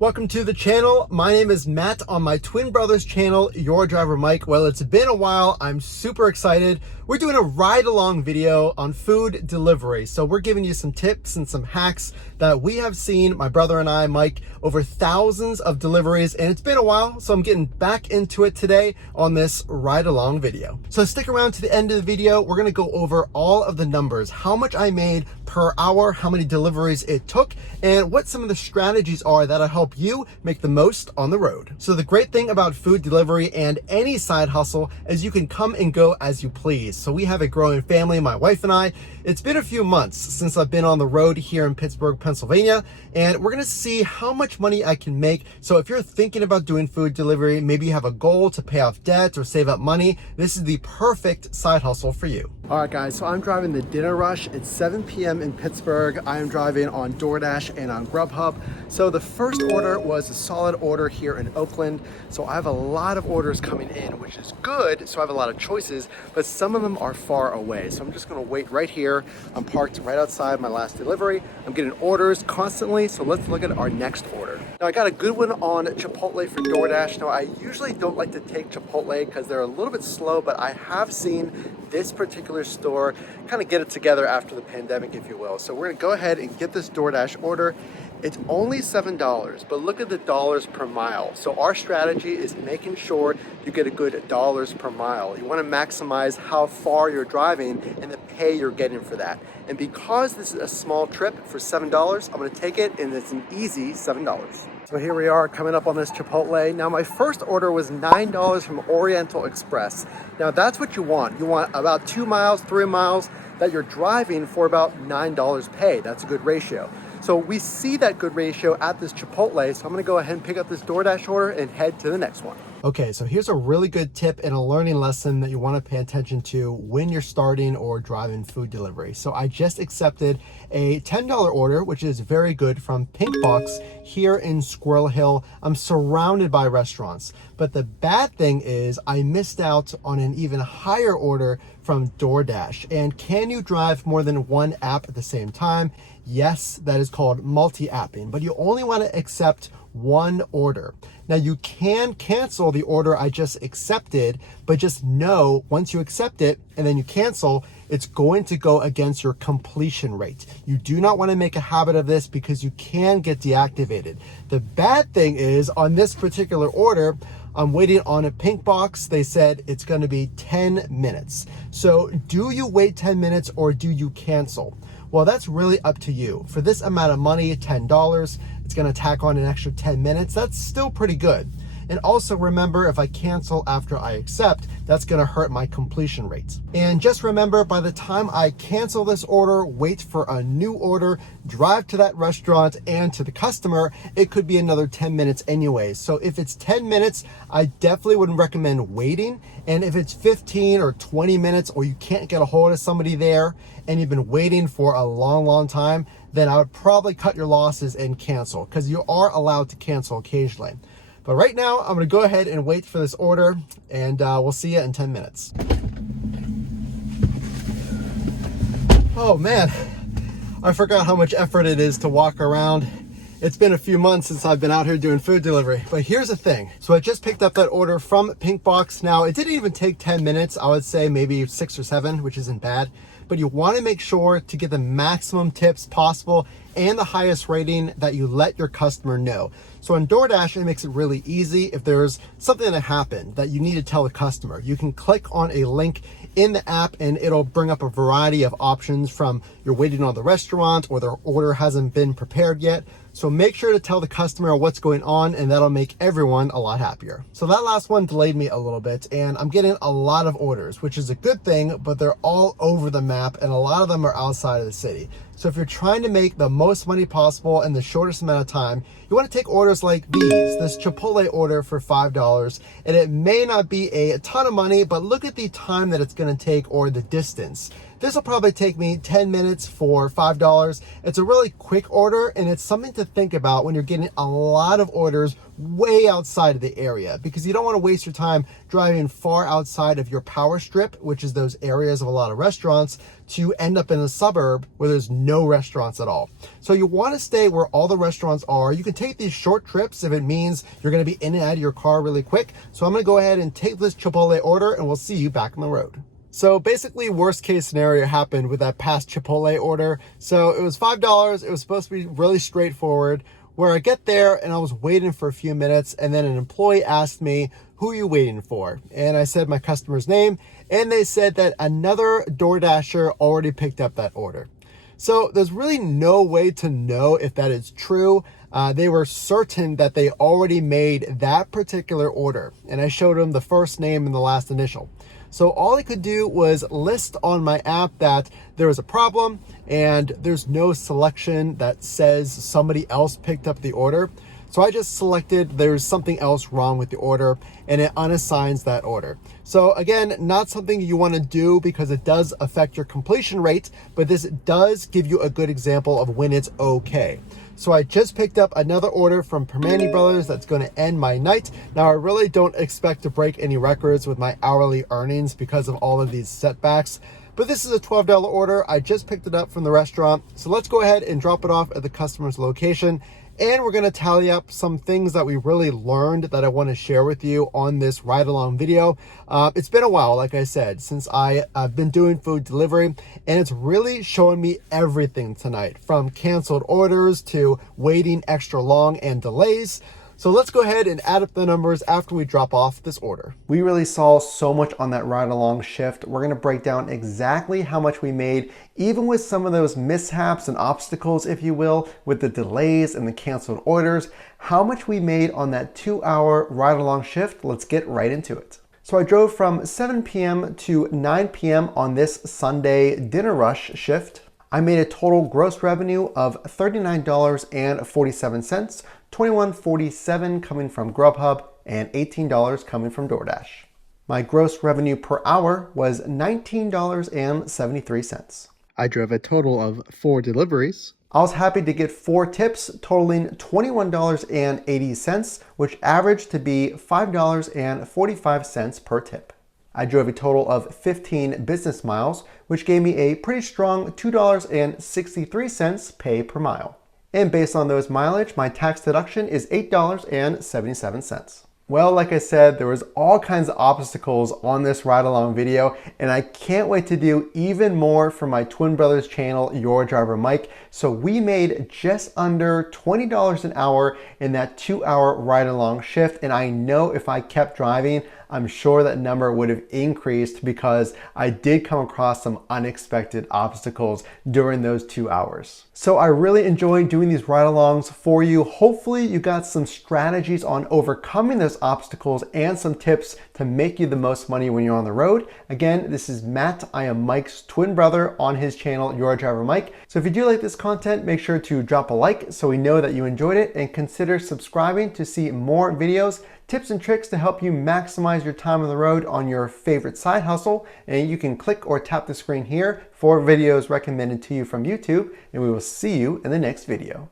Welcome to the channel. My name is Matt on my twin brother's channel, Your Driver Mike. Well, it's been a while. I'm super excited. We're doing a ride along video on food delivery. So we're giving you some tips and some hacks that we have seen, my brother and I, Mike, over thousands of deliveries, and it's been a while. So I'm getting back into it today on this ride along video. So stick around to the end of the video. We're gonna go over all of the numbers, how much I made per hour, how many deliveries it took, and what some of the strategies are that'll help you make the most on the road. So the great thing about food delivery and any side hustle is you can come and go as you please. So we have a growing family, my wife and I. It's been a few months since I've been on the road here in Pittsburgh, Pennsylvania, and we're gonna see how much money I can make. So if you're thinking about doing food delivery, maybe you have a goal to pay off debt or save up money, this is the perfect side hustle for you. All right, guys, so I'm driving the dinner rush. It's 7 p.m. in Pittsburgh. I am driving on DoorDash and on Grubhub. So the first order was a solid order here in Oakland. So I have a lot of orders coming in, which is good. So I have a lot of choices, but some of them are far away. So I'm just gonna wait right here. I'm parked right outside my last delivery. I'm getting orders constantly. So let's look at our next order. Now I got a good one on Chipotle for DoorDash. Now I usually don't like to take Chipotle because they're a little bit slow, but I have seen this particular store kind of get it together after the pandemic, if you will. So we're gonna go ahead and get this DoorDash order. It's only $7, but look at the dollars per mile. So our strategy is making sure you get a good dollars per mile. You wanna maximize how far you're driving and the pay you're getting for that. And because this is a small trip for $7, I'm gonna take it, and it's an easy $7. So here we are coming up on this Chipotle. Now my first order was $9 from Oriental Express. Now that's what you want. You want about 2 miles, 3 miles that you're driving for about $9 pay. That's a good ratio. So we see that good ratio at this Chipotle, so I'm gonna go ahead and pick up this DoorDash order and head to the next one. Okay, so here's a really good tip and a learning lesson that you wanna pay attention to when you're starting or driving food delivery. So I just accepted a $10 order, which is very good, from Pink Box here in Squirrel Hill. I'm surrounded by restaurants, but the bad thing is I missed out on an even higher order from DoorDash. And can you drive more than one app at the same time? Yes, that is called multi-apping, but you only want to accept one order. Now you can cancel the order I just accepted, but just know once you accept it and then you cancel, it's going to go against your completion rate. You do not want to make a habit of this because you can get deactivated. The bad thing is on this particular order, I'm waiting on a Pink Box. They said it's going to be 10 minutes. So do you wait 10 minutes or do you cancel? Well, that's really up to you. For this amount of money, $10, it's gonna tack on an extra 10 minutes. That's still pretty good. And also remember, if I cancel after I accept, that's gonna hurt my completion rates. And just remember, by the time I cancel this order, wait for a new order, drive to that restaurant and to the customer, it could be another 10 minutes anyway. So if it's 10 minutes, I definitely wouldn't recommend waiting. And if it's 15 or 20 minutes, or you can't get a hold of somebody there and you've been waiting for a long time, then I would probably cut your losses and cancel, because you are allowed to cancel occasionally. But right now, I'm gonna go ahead and wait for this order, and we'll see you in 10 minutes. Oh man, I forgot how much effort it is to walk around. It's been a few months since I've been out here doing food delivery, but here's the thing. So I just picked up that order from Pink Box. Now, it didn't even take 10 minutes. I would say maybe 6 or 7, which isn't bad. But you want to make sure to get the maximum tips possible and the highest rating that you let your customer know. So on DoorDash, it makes it really easy. If there's something that happened that you need to tell the customer, you can click on a link in the app and it'll bring up a variety of options, from you're waiting on the restaurant or their order hasn't been prepared yet. So make sure to tell the customer what's going on, and that'll make everyone a lot happier. So that last one delayed me a little bit, and I'm getting a lot of orders, which is a good thing, but they're all over the map and a lot of them are outside of the city. So if you're trying to make the most money possible in the shortest amount of time, you want to take orders like these, this Chipotle order for $5. And it may not be a ton of money, but look at the time that it's going to take, or the distance. This will probably take me 10 minutes for $5. It's a really quick order, and it's something to think about when you're getting a lot of orders way outside of the area, because you don't want to waste your time driving far outside of your power strip, which is those areas of a lot of restaurants, to end up in a suburb where there's no restaurants at all. So you want to stay where all the restaurants are. You can take these short trips if it means you're going to be in and out of your car really quick. So I'm going to go ahead and take this Chipotle order, and we'll see you back on the road. So basically, worst case scenario happened with that past Chipotle order. So it was $5. It was supposed to be really straightforward. Where I get there and I was waiting for a few minutes, and then an employee asked me, "Who are you waiting for?" And I said my customer's name, and they said that another DoorDasher already picked up that order. So there's really no way to know if that is true. They were certain that they already made that particular order, and I showed them the first name and the last initial. So all I could do was list on my app that there was a problem and there's no selection that says somebody else picked up the order. So I just selected there's something else wrong with the order, and it unassigns that order. So again, not something you want to do because it does affect your completion rate, but this does give you a good example of when it's okay. So I just picked up another order from Permane Brothers that's going to end my night. Now, I really don't expect to break any records with my hourly earnings because of all of these setbacks, but this is a $12 order. I just picked it up from the restaurant. So let's go ahead and drop it off at the customer's location. And we're going to tally up some things that we really learned that I want to share with you on this ride along video. It's been a while, like I said, since I've been doing food delivery, and it's really showing me everything tonight, from canceled orders to waiting extra long and delays. So let's go ahead and add up the numbers after we drop off this order. We really saw so much on that ride along shift. We're gonna break down exactly how much we made, even with some of those mishaps and obstacles, if you will, with the delays and the canceled orders, how much we made on that 2-hour ride along shift. Let's get right into it. So I drove from 7 p.m. to 9 p.m. on this Sunday dinner rush shift. I made a total gross revenue of $39.47, $21.47 coming from Grubhub, and $18 coming from DoorDash. My gross revenue per hour was $19.73. I drove a total of 4 deliveries. I was happy to get 4 tips totaling $21.80, which averaged to be $5.45 per tip. I drove a total of 15 business miles, which gave me a pretty strong $2.63 pay per mile. And based on those mileage, my tax deduction is $8.77. Well, like I said, there was all kinds of obstacles on this ride along video, and I can't wait to do even more for my twin brother's channel, Your Driver Mike. So we made just under $20 an hour in that 2-hour ride along shift. And I know if I kept driving, I'm sure that number would have increased because I did come across some unexpected obstacles during those 2 hours. So I really enjoyed doing these ride-alongs for you. Hopefully you got some strategies on overcoming those obstacles and some tips to make you the most money when you're on the road. Again, this is Matt. I am Mike's twin brother on his channel, Your Driver Mike. So if you do like this content, make sure to drop a like so we know that you enjoyed it, and consider subscribing to see more videos, tips and tricks to help you maximize your time on the road on your favorite side hustle. And you can click or tap the screen here for videos recommended to you from YouTube, and we will see you in the next video.